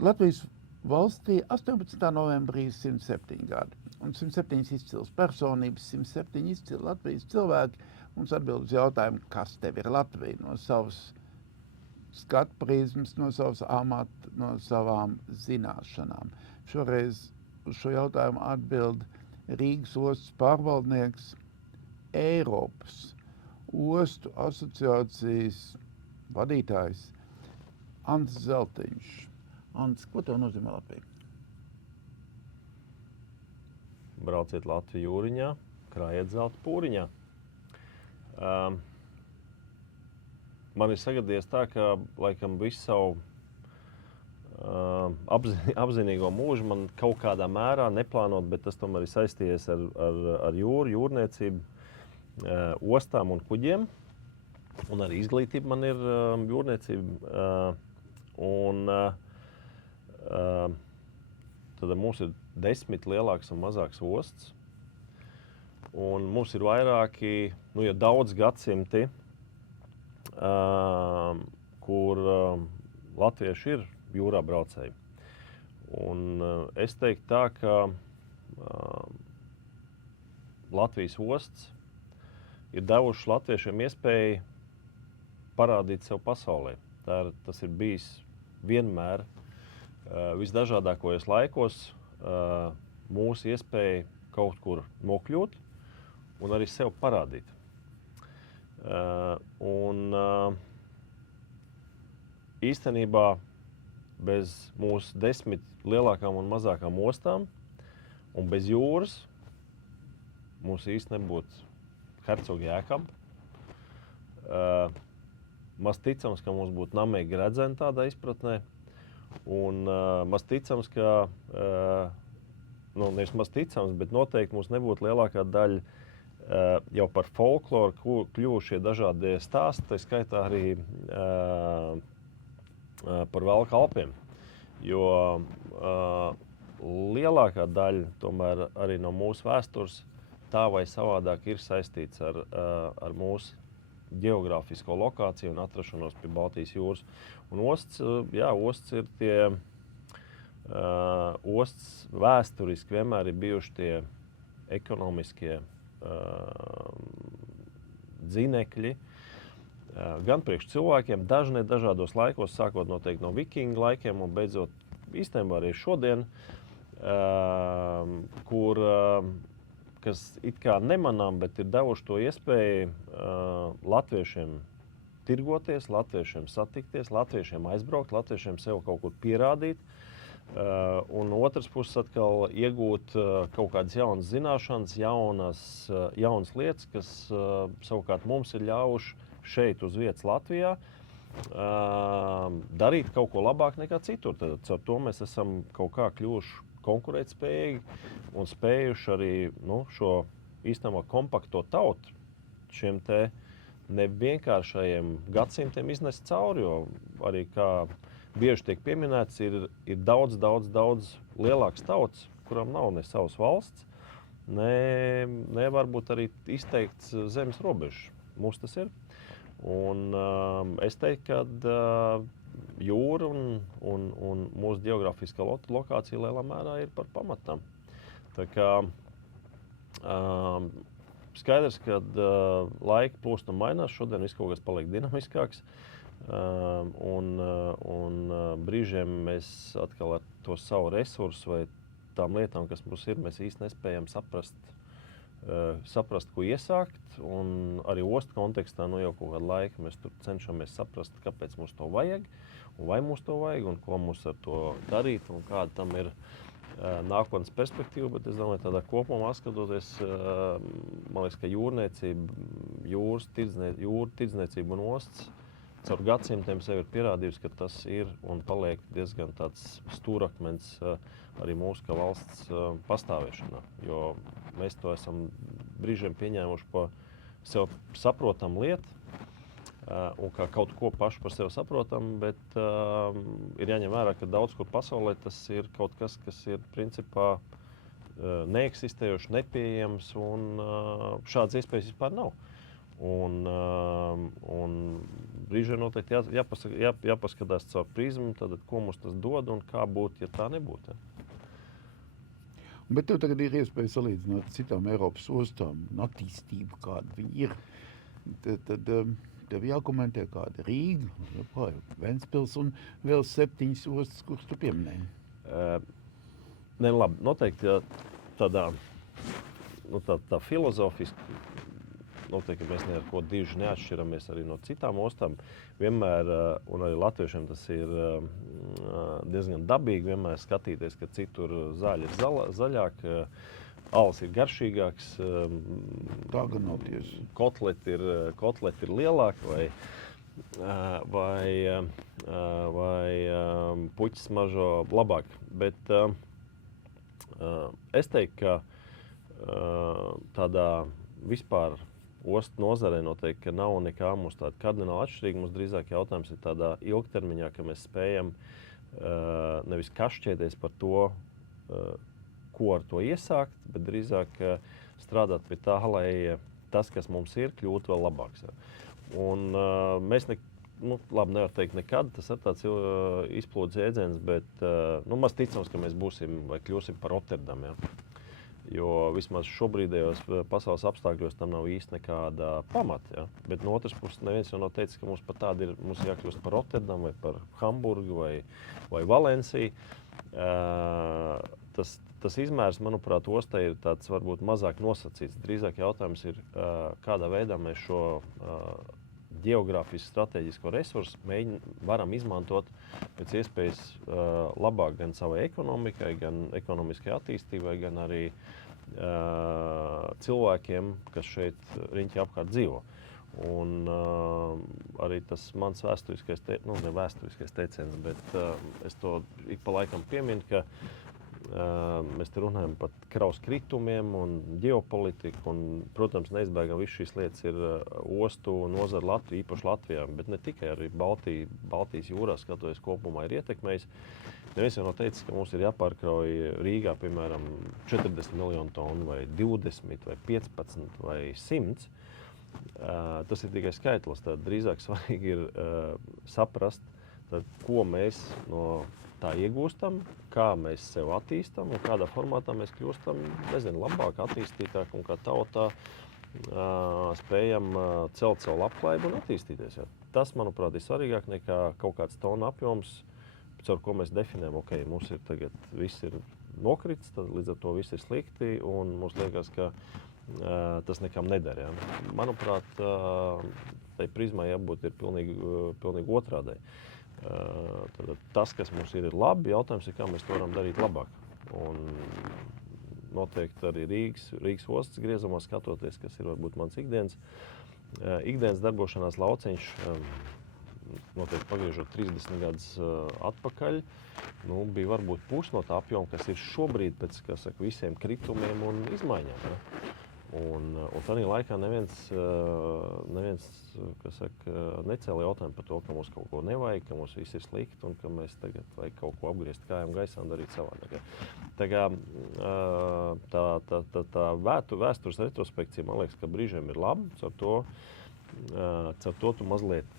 Latvijas valstī 18. novembrī 107 gadi. Un 107 izcils personības, 107 izcili Latvijas cilvēki. Mums atbild uz jautājumu, kas tev ir Latvija, no savas skatu prizmas, no savas amata, no savām zināšanām. Šoreiz uz šo jautājumu atbild Rīgas ostas pārvaldnieks, Eiropas ostu asociācijas vadītājs Ants Zeltiņš. Ants, ko tev nozīmē Latvija? Brauciet Latviju jūriņā, krājiet zelta pūriņā. Man ir sagadījies tā, ka laikam visu savu apzinīgo mūžu man kaut kādā mērā neplānot, bet tas tomēr ir saistījies ar jūru, jūrniecību, ostām un kuģiem. Un arī izglītība man ir jūrniecība. Tad mums ir 10 lielākas un mazākas ostas. Un mums ir vairāki, jau daudz gadsimti, kur latvieši ir jūrā braucēji. Un es teiktu tā, ka Latvijas ostas ir devušas latviešiem iespēju parādīt sev pasaulē. Tas ir bijis vienmēr visdažādākajos laikos mūsu iespēja kaut kur nokļūt un arī sev parādīt. Īstenībā bez mūsu 10 lielākām un mazākām ostām un bez jūras mums īsti nebūtu Hercoga Jēkaba. Maz ticams, ka mums būtu Namēga Gredzena tādā izpratnē. Un maz ticams, ka, nevis maz ticams, bet noteikti mums nebūtu lielākā daļa jau par folkloru kļuvušie dažādie stāsti, tā skaitā arī par Velka Alpiem. Jo lielākā daļa tomēr arī no mūsu vēstures tā vai savādāk ir saistīts ar mūsu geogrāfisko lokāciju un atrašanos pie Baltijas jūras. Un ostas ir tie, ostas vēsturiski vienmēr ir bijuši tie ekonomiskie dzinekļi, gan priekš cilvēkiem, dažādos laikos, sākot noteikti no vikingu laikiem un beidzot īstenībā arī šodien, kas it kā nemanām, bet ir devuši to iespēju latviešiem tirgoties, latviešiem satikties, latviešiem aizbraukt, latviešiem sev kaut kur pierādīt. Un otrs puses atkal iegūt kaut kādas jaunas zināšanas, jaunas lietas, kas savukārt mums ir ļaujuši šeit uz vietas Latvijā darīt kaut ko labāk nekā citur. Tad ar to mēs esam kaut kā kļuvuši konkurētspējīgi un spējuši arī šo īstenībā kompakto tautu šiem te nevienkāršajiem gadsimtiem iznest cauri, jo arī, kā bieži tiek pieminēts, ir daudz lielāks tauts, kuram nav ne savas valsts, ne varbūt arī izteikts zemes robežas. Mums tas ir. Un es teiktu, ka jūra un mūsu geogrāfiskā lokācija lielā mērā ir par pamatām. Tā kā skaidrs, ka laika plūsma mainās, šodien viss kaut kas paliek dinamiskāks. Un brīžiem mēs atkal ar to savu resursu vai tām lietām, kas mums ir, mēs īsti nespējam saprast, ko iesākt. Un arī ostu kontekstā jau kaut kādu laiku mēs tur cenšamies saprast, kāpēc mums to vajag, un vai mums to vajag, un ko mums ar to darīt, un kāda tam ir nākotnes perspektīva. Bet es domāju, tādā kopumā skatoties, man liekas, ka jūrniecība, jūra tirdzniecība un ostas caur gadsimtiem sev ir pierādījusi, ka tas ir un paliek diezgan tāds stūrakmens arī mūsu kā valsts pastāvēšanā. Jo mēs to esam brīžiem pieņēmuši pa sev saprotam lietu un kā kaut ko pašu par sevi saprotam, bet ir jāņem vērā, ka daudz kur pasaulē tas ir kaut kas, kas ir principā neeksistējoši, nepieejams un šādas iespējas vispār nav. Un brīžiem noteikti jāpaskatās caur prizmu, tad, ko mums tas dod un kā būtu, ja tā nebūtu. Bet tev tagad ir iespēja salīdzināt ar citām Eiropas ostām un attīstību, kāda viņi ir. Tad tev jākomentē, kāda Rīga, Ventspils un vēl 7 ostas, kuras tu pieminēji. Ne, labi, noteikti tādā tā filozofiski, noteikti mēs ne ar ko diži neatšķiramies arī no citām ostām. Vienmēr, un arī latviešiem tas ir diezgan dabīgi, vienmēr skatīties, ka citur zāļi ir zaļāk, alas ir garšīgāks, Tā gan nav tiesa. kotleti ir lielāki vai puķis smaržo labāk. Bet es teiktu, ka tādā vispār ostu nozarē noteikti, ka nav nekā mums tāda kardināli atšķirīga. Mums drīzāk jautājums ir tādā ilgtermiņā, ka mēs spējam nevis kašķēties par to, ko ar to iesākt, bet drīzāk strādāt pie tā, lai tas, kas mums ir, kļūtu vēl labāks. Un mēs nevar teikt nekad, tas ir tāds izplūdes jēdziens, bet maz ticams, ka mēs būsim vai kļūsim par Rotterdamu. Ja? Jo vismaz šobrīdējos pasaules apstākļos tam nav īsti nekāda pamata. Ja? Bet no otras puses neviens jau nav teicis, ka mums pat tāda ir, mums jākļūst par Rotterdamu vai par Hamburgu vai Valenciju. Tas izmērs, manuprāt, ostai ir tāds varbūt mazāk nosacīts. Drīzāk jautājums ir, kādā veidā mēs šo geogrāfisku strateģisko resursu varam izmantot pēc iespējas labāk gan savai ekonomikai, gan ekonomiskai attīstībai, gan arī cilvēkiem, kas šeit riņķi apkārt dzīvo. Un arī tas mans vēsturiskais, ne vēsturiskais teiciens, bet es to ik pa laikam pieminu, ka mēs te runājam par kravas kritumiem un ģeopolitiku. Un, protams, neizbēgam visu šīs lietas ir ostu nozara Latvija, īpaši Latvijā, bet ne tikai arī Baltijas jūrā skatoties kopumā ir ietekmējis. Neviens jau nav teicis, ka mums ir jāpārkrauj Rīgā, piemēram, 40 miljonu tonu vai 20 vai 15 vai 100. Tas ir tikai skaitlis. Tad drīzāk svarīgi ir saprast, tad, ko mēs no tā iegūstam, kā mēs sev attīstam un kādā formātā mēs kļūstam, labāk, attīstītāk un kā tautā spējam celt savu labklājību un attīstīties. Ja. Tas, manuprāt, ir svarīgāk nekā kaut kāds tonu apjoms, caur ko mēs definējam, ok, mums ir tagad viss ir nokrits, tad līdz ar to viss ir slikti un mums liekas, ka tas nekam neder. Ja. Manuprāt, tai prizmai jābūt ir pilnīgi otrādai. Tas, kas mums ir labi, jautājums ir, kā mēs to varam darīt labāk. Un noteikti arī Rīgas ostas griezumā skatoties, kas ir varbūt mans ikdienas darbošanās lauciņš, noteikti pagriežot 30 gadus atpakaļ, bija varbūt pusi no tā apjoma, kas ir šobrīd pēc visiem kritumiem un izmaiņām. Ja? Un tādā laikā neviens necēla jautājumu par to, ka mums kaut ko nevajag, ka mums viss ir slikti un ka mēs tagad vajag kaut ko apgriezt kājām gaisā un darīt savādāk. Tā vēstures retrospekcija, man liekas, ka brīžiem ir labi. Caur to tu mazliet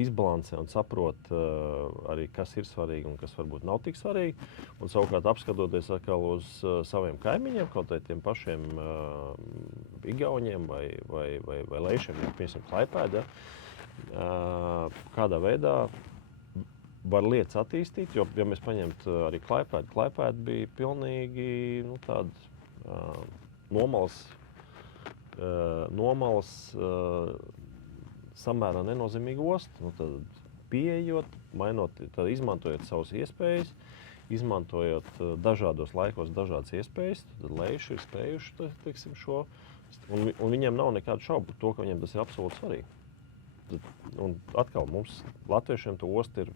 izbalansē un saprot arī, kas ir svarīgi un kas varbūt nav tik svarīgi. Un savukārt apskatoties atkal uz saviem kaimiņiem, kaut vai tiem pašiem igauņiem vai leišiem, piemēram, Klaipēda, kādā veidā var lietas attīstīt, jo, ja mēs paņemtu arī Klaipēda bija pilnīgi tāda nomals samērā nenozīmīga osta. Tad pieejot, izmantojot savas iespējas, izmantojot dažādos laikos dažādas iespējas, tad leiši ir spējuši šo, un viņiem nav nekādu šaubu par to, ka viņiem tas ir absolūti svarīgi. Un atkal mums, latviešiem, to osta ir,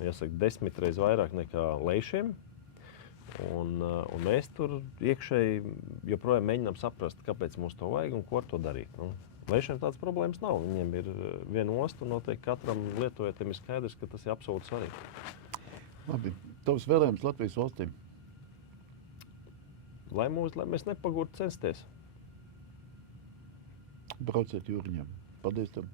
jāsaka, 10 reizes vairāk nekā leišiem, un mēs tur iekšēji joprojām mēģinām saprast, kāpēc mums to vajag un ko ar to darīt. Leišiem tādas problēmas nav. Viņiem ir viena osta, un noteikti katram lietotājam ir skaidrs, ka tas ir absolūti svarīgi. Labi. Tavs vēlējums Latvijas valstīm? Lai mēs nepagurtu censties. brauciet jūriņā. Paldies tev!